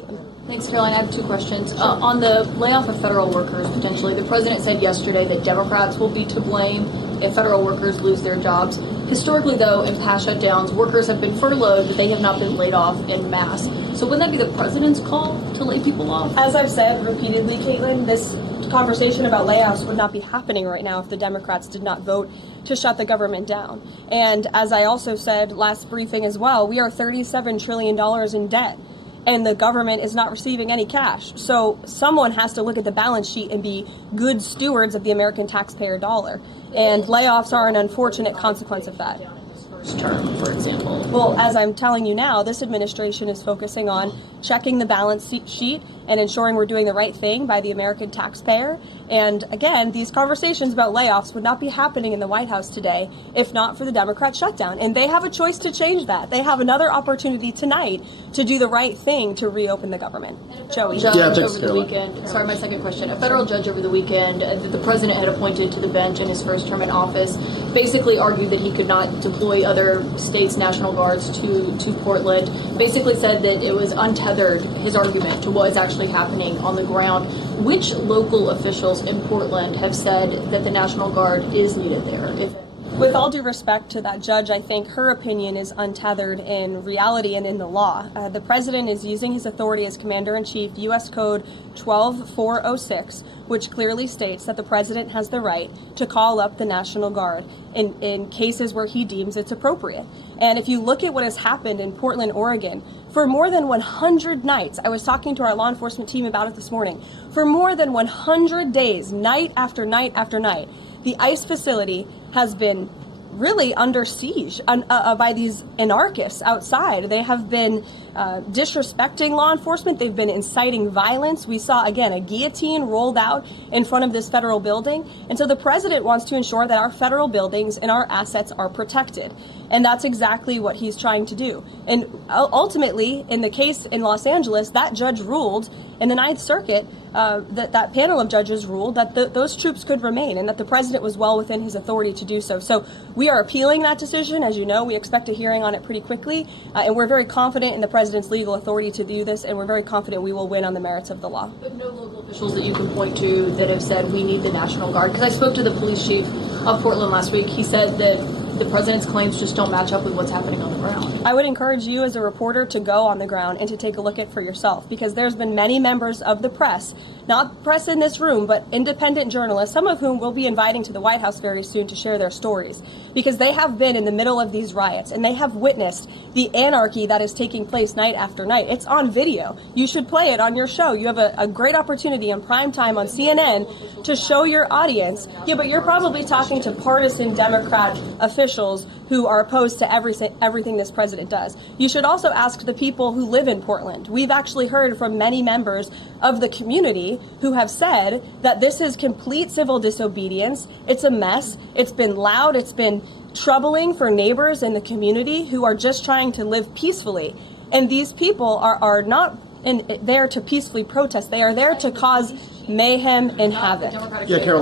Caitlin. Thanks, Caroline. I have two questions. On the layoff of federal workers, potentially, the president said yesterday that Democrats will be to blame if federal workers lose their jobs. Historically, though, in past shutdowns, workers have been furloughed, but they have not been laid off en masse. So wouldn't that be the president's call to lay people off? As I've said repeatedly, Caitlin, this conversation about layoffs would not be happening right now if the Democrats did not vote to shut the government down. And as I also said last briefing as well, we are $37 trillion in debt, and the government is not receiving any cash. So someone has to look at the balance sheet and be good stewards of the American taxpayer dollar. And layoffs are an unfortunate consequence of that. First term, for example. Well, as I'm telling you now, this administration is focusing on checking the balance sheet and ensuring we're doing the right thing by the American taxpayer. And again, these conversations about layoffs would not be happening in the White House today if not for the Democrat shutdown. And they have a choice to change that. They have another opportunity tonight to do the right thing to reopen the government. Joey. Judge over the weekend. Sorry, my second question. A federal judge over the weekend that the president had appointed to the bench in his first term in office basically argued that he could not deploy other states' National Guards to Portland. Basically said that it was untethered, his argument, to what is actually happening on the ground. Which local officials in Portland have said that the National Guard is needed there? With all due respect to that judge, I think her opinion is untethered in reality and in the law. The president is using his authority as commander-in-chief, U.S. Code 12406, which clearly states that the president has the right to call up the National Guard in cases where he deems it's appropriate. And if you look at what has happened in Portland, Oregon, for more than 100 nights, I was talking to our law enforcement team about it this morning, for more than 100 days, night after night after night, the ICE facility has been really under siege by these anarchists outside. They have been disrespecting law enforcement. They've been inciting violence. We saw, again, a guillotine rolled out in front of this federal building. And so the president wants to ensure that our federal buildings and our assets are protected. And that's exactly what he's trying to do. And ultimately, in the case in Los Angeles, that judge ruled in the Ninth Circuit, that panel of judges ruled that those troops could remain and that the president was well within his authority to do so. So we are appealing that decision. As you know, we expect a hearing on it pretty quickly. And we're very confident in the president's legal authority to do this. And we're very confident we will win on the merits of the law. But no local officials that you can point to that have said we need the National Guard? Because I spoke to the police chief of Portland last week. He said that the president's claims just don't match up with what's happening on the ground. I would encourage you as a reporter to go on the ground and to take a look at it for yourself, because there's been many members of the press, not press in this room, but independent journalists, some of whom we'll be inviting to the White House very soon to share their stories, because they have been in the middle of these riots and they have witnessed the anarchy that is taking place night after night. It's on video. You should play it on your show. You have a great opportunity in prime time on CNN to show your audience. Yeah, but you're probably talking to partisan Democrat officials who are opposed to everything this president does. You should also ask the people who live in Portland. We've actually heard from many members of the community who have said that this is complete civil disobedience. It's a mess. It's been loud. It's been troubling for neighbors in the community who are just trying to live peacefully. And these people are not there to peacefully protest. They are there to cause mayhem and havoc. Yeah, Caroline.